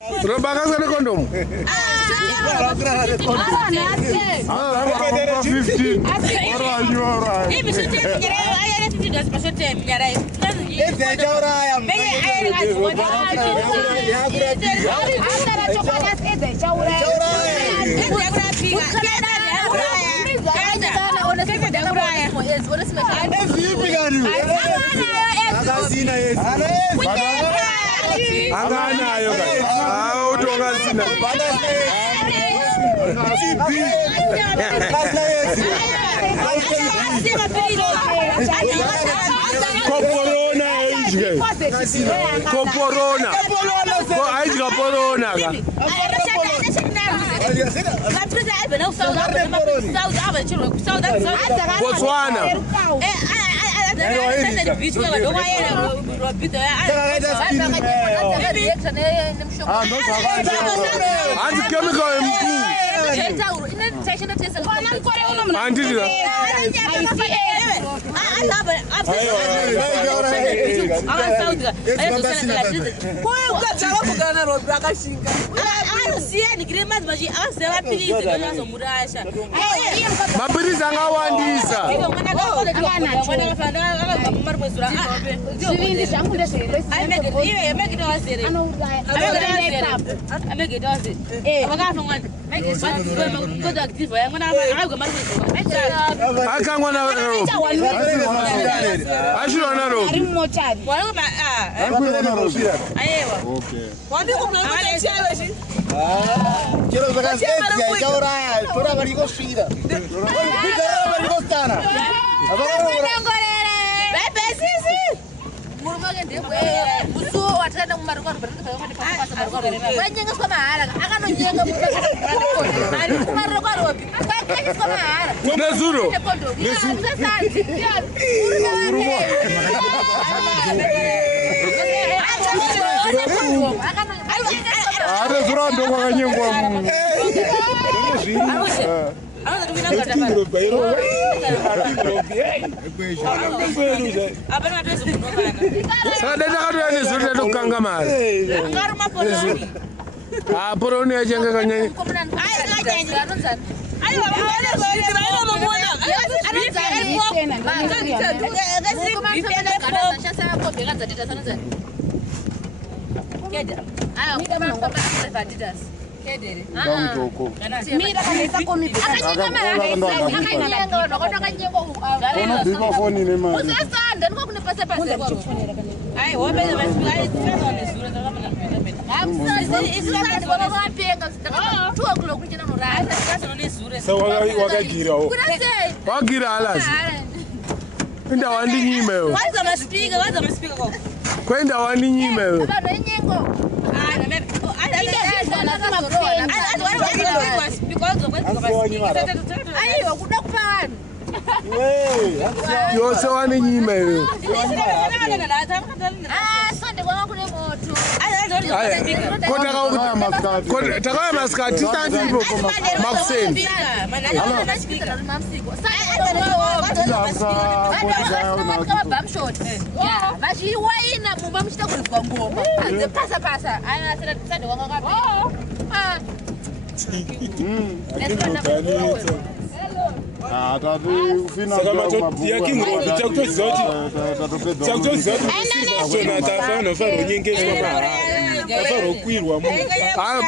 Robaga sana kondom.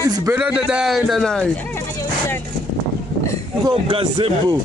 It's better than that than I. Go gazebo.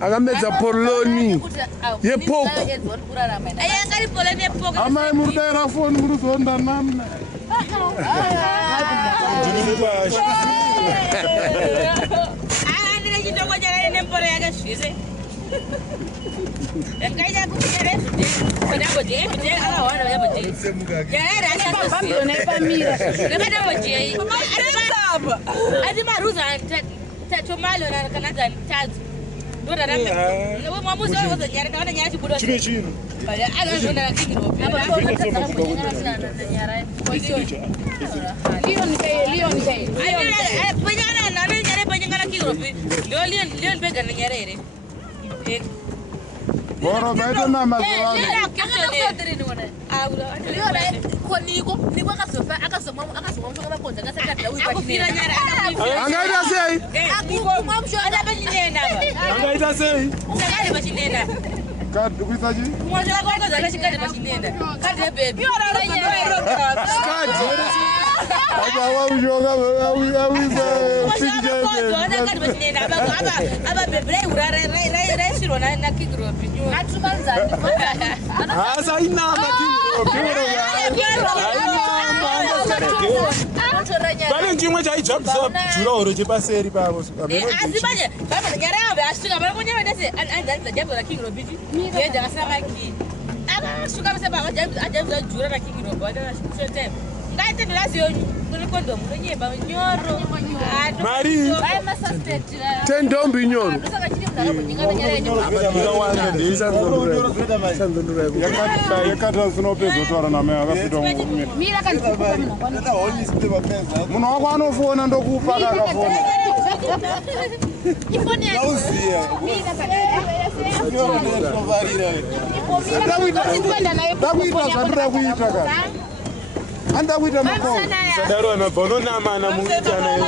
Agameza poloni ye poko. Ama murda era phone muruzonda namna. Boro baita na mazwa. Angaita sei. Angaita sei. Kad kuitaji? Bale nchimwe chaijabisa jura oro chepaseri pavo. Asibaje, baba nyara yambe ashuka bale kunyama ndase anza jambo la King Robiti. Yeye akasema ki. Akashuka bese baba ajabisa jura la King Robiti. Wada shote. Ngaite ndilasi yo kulikondomu nyemba nyoro. Mari. Tendombi nyoro. Yakata sinopezo twara na mea akafita ngumye. Mira kanikupa mno. Muno wako anofona ndokupa akafona. Ifone. Nauzia. Mira Anda kuita makao. Sadaro na bono na mana muita na yo.